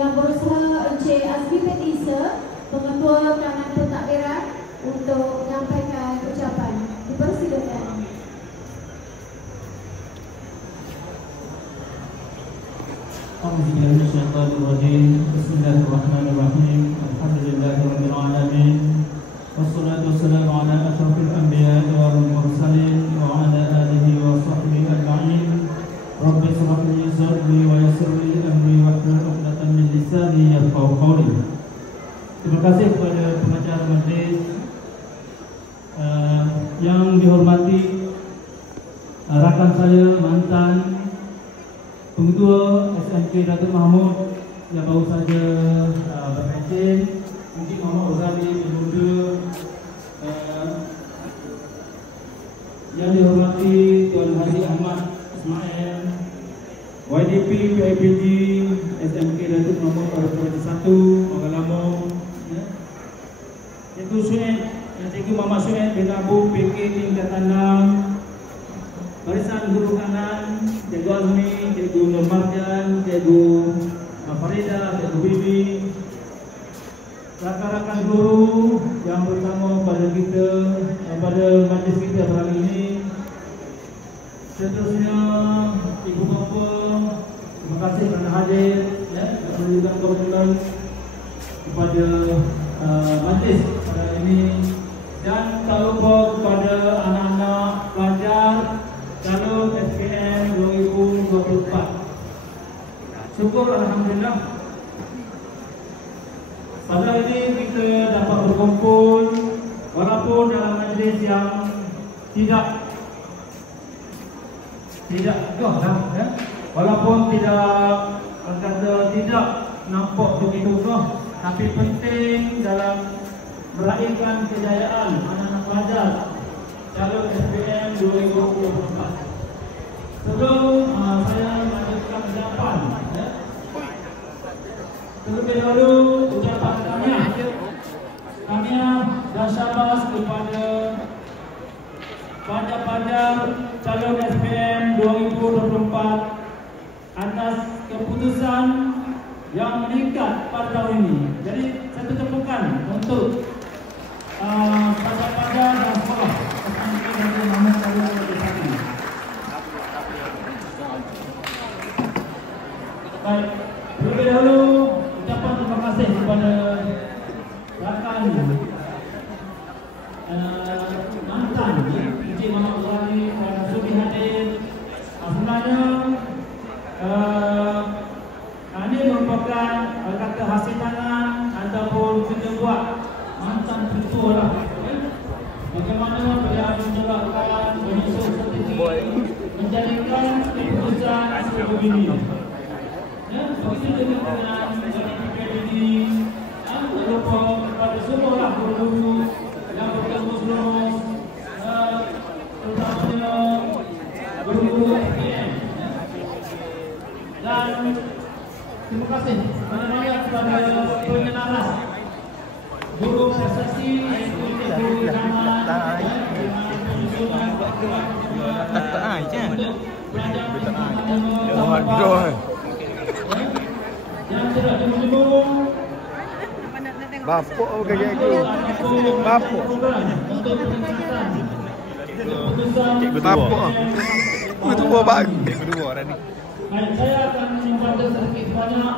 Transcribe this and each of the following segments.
Yang berusaha Encik Azmi Petisa, Pengetua Kanan Pentadbiran, untuk menyampaikan ucapan. Dipersilakan. Bismillahirrahmanirrahim. Alhamdulillahirabbil alamin. Wassalatu wassalamu ala asyrafil anbiya'i wal mursalin wa ala alihi wa sahbihi ajma'in. Rabbi shrah li sadri wa yassir li amri wahlul 'uqdatam min lisani yafqahu qawli. Terima kasih kepada pengacara majlis yang dihormati rakan saya mantan Pengetua SMK Datuk Mahmud yang baru saja berpencen, Encik Muhammad Ghazali Pemuda, yang dihormati Tuan Haji Ahmad Ismail, YDP PIPG SMK Datuk Mahmud Provinsi 1 Magalamo, Cikgu Suhaib, Cikgu Muhammad Suhaib bin Abu PK tingkatan 6, barisan guru kanan, Cikgu Azmi, Cikgu Nur Marjan, Cikgu Farida, Cikgu Bibi, rakan-rakan guru yang bersama pada kita, pada majlis kita hari ini. Seterusnya, Ibu Bapa, terima kasih kerana hadir, menunjukkan komitmen kepada majlis pada hari ini, dan tak lupa kepada anak-anak pelajar calon SPM 2024. Syukur alhamdulillah pada hari ini kita dapat berkumpul walaupun dalam majlis yang tidak gah ya. Walaupun tidak nampak begitu gah, tapi penting dalam meraihkan kejayaan anak-anak pelajar calon SPM 2024. Sebelum saya melanjutkan ucapan, terlebih dahulu ucapan tahniah dan syabas kepada pelajar-pelajar calon SPM 2024 atas keputusan yang meningkat pada tahun ini. Jadi satu tepukan untuk pelajar-pelajar dan sekolah SMK Datuk Mahmud Provinsi 1. Baik, terlebih dahulu ucapan terima kasih kepada rakan mantan Encik Muhammad Ghazali kerana sudi hadir. Sebenarnya ini merupakan kata hasil tangan ataupun kita buat mantan pengetua lah. Bagaimana beliau mencobakan menyusun strategi menjadikan keputusan seperti ini. Begitu juga dengan menjadi PPD, tak lupa kepada semua guru yang bertemu seluruh, terutamanya guru SPM. Dan terima kasih banyak kepada penyenaras guru prestasi iaitu guru zaman penyusunan pelajar yang tidak dimulung bapuk gaya aku bapuk bapuk itu buah bagi kedua dah ni. Saya akan membaca sedikit banyak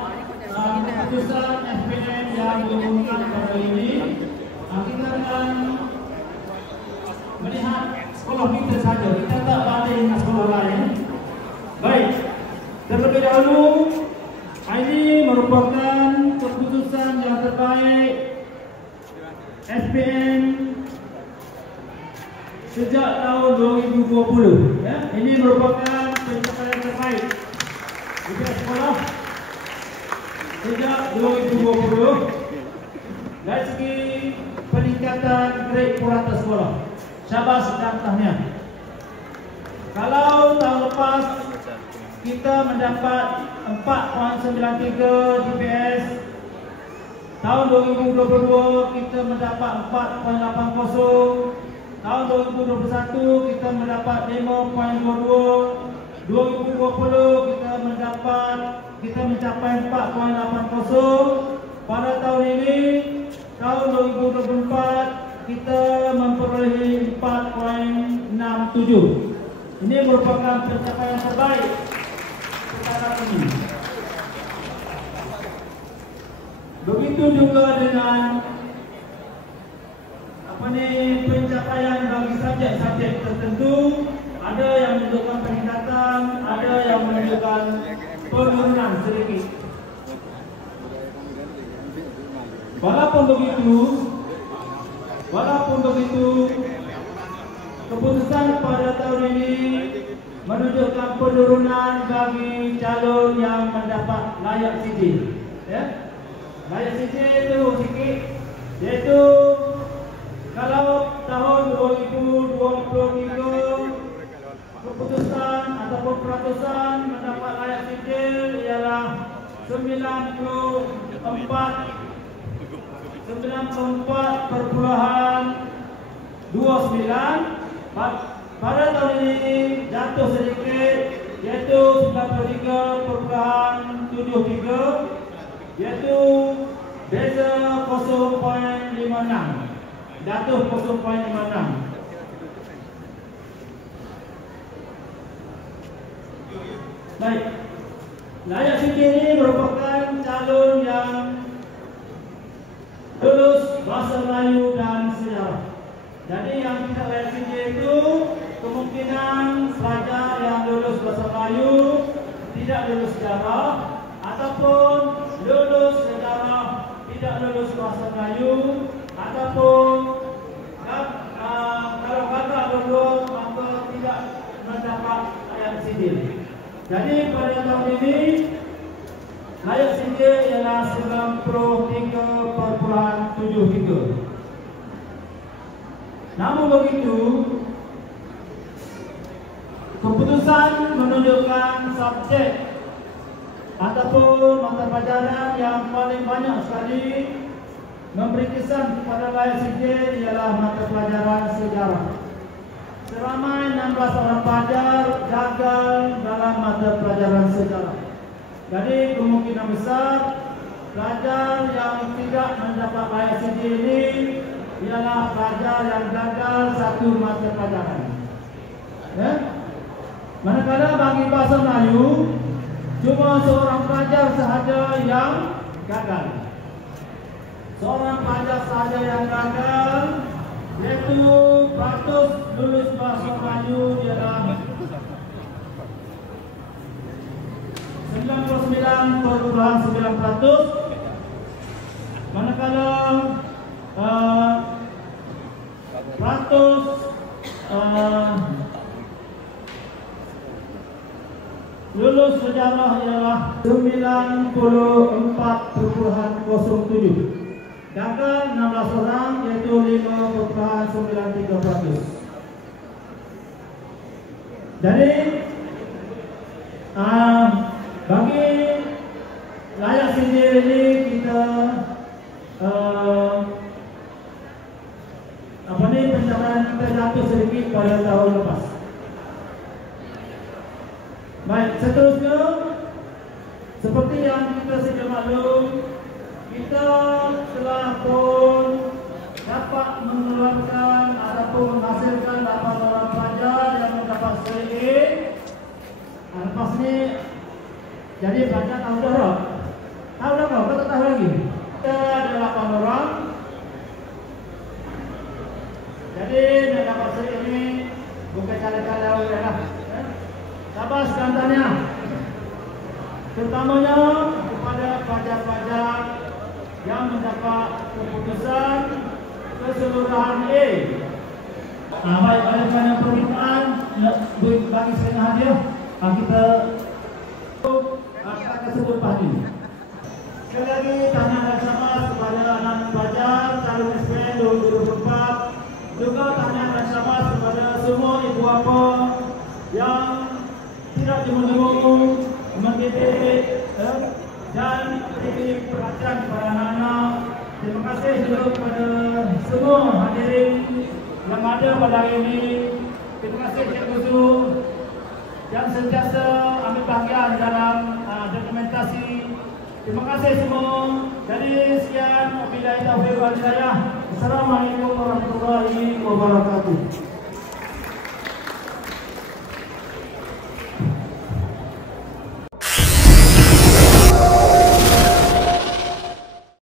keputusan SPM yang diumumkan pada ini. Kita akan melihat sekolah kita saja, kita tak banding dengan sekolah lain. Baik, terlebih dahulu ini merupakan keputusan yang terbaik SPM sejak tahun 2020. Ya. Ini merupakan pencapaian terbaik di sekolah sejak 2020 dari segi peningkatan grade purata sekolah. Syabas dan tahniah. Kalau tahun lepas kita mendapat 4.93 GPS, tahun 2022 kita mendapat 4.80, tahun 2021 kita mendapat 5.22, 2020 kita kita mencapai 4.80. Pada tahun ini, tahun 2024, kita memperolehi 4.67. Ini merupakan pencapaian terbaik sekarang ini. Begitu juga dengan pencapaian bagi subjek-subjek tertentu. Ada yang menunjukkan peningkatan, ada yang menunjukkan penurunan sedikit. Walaupun begitu, keputusan pada tahun ini menunjukkan penurunan bagi calon yang mendapat layak sijil. Ya? Layak sijil itu sikit, iaitu kalau tahun 2023 keputusan ataupun peratusan mendapat layak sijil ialah 94,29. Pada tahun ini jatuh sedikit, iaitu 93,73, iaitu beza 0.56, jatuh 0.56. Baik, layak sijil ini merupakan calon yang lulus bahasa Melayu dan sejarah. Jadi yang tidak layak sijil itu kemungkinan pelajar yang lulus bahasa Melayu, tidak lulus sejarah, ataupun lulus sejarah, tidak lulus bahasa Melayu, ataupun kalau gagal lulus maka tidak mendapat layak sijil. Jadi pada tahun ini layak sijil ialah 93.73. Namun begitu, keputusan menunjukkan subjek ataupun mata pelajaran yang paling banyak sekali memberi kesan kepada layak sijil ialah mata pelajaran sejarah. Seramai 16 orang pelajar gagal dalam mata pelajaran sejarah. Jadi kemungkinan besar pelajar yang tidak mendapat layak sijil ini ialah pelajar yang gagal satu mata pelajaran. Ya? Manakala bagi bahasa Melayu cuma seorang pelajar sahaja yang gagal. Seorang pelajar sahaja yang gagal, iaitu peratus lulus bahasa Melayu ialah 99.9%. Manakala peratus lulus sejarah ialah 94.07. Gagal 16 orang, iaitu 5.93%. Jadi bagi layak sijil ini kita pencapaian kita jatuh sedikit pada tahun lepas. Baik, seterusnya seperti yang kita sedia maklum, kita telah pun dapat mengeluarkan ataupun menghasilkan 8 orang pelajar yang mendapat seri A. Lepas ni jadi pelajar tahu dah. Tahu dah kau tak tahu lagi. Kita ada 8 orang. Jadi mendapat seri ini bukan cara-cara lah. Sabar sekantanya. Terutamanya kepada pelajar-pelajar yang mendapat keputusan keseluruhan A. Baik, ada banyak permintaan bagi setengah hadiah. Kita akan sebut pagi. Sekali lagi tanya dan sama kepada anak pelajar calon SPM 2024. Juga tanya dan sama kepada semua ibu bapa yang tidak dimendung mendidik dan beri perhatian kepada anak-anak. Terima kasih juga kepada semua hadirin yang ada pada hari ini. Terima kasih Cikgu Su. yang sentiasa ambil bahagian dalam dokumentasi. Terima kasih semua. Jadi sekian, wabillahi taufiq wal hidayah. Assalamualaikum warahmatullahi wabarakatuh.